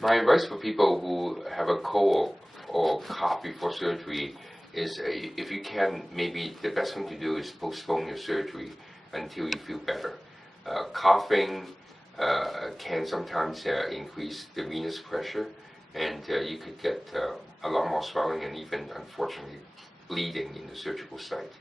My advice for people who have a cold or cough before surgery is if you can, maybe the best thing to do is postpone your surgery until you feel better. Coughing can sometimes increase the venous pressure, and you could get a lot more swelling and even, unfortunately, bleeding in the surgical site.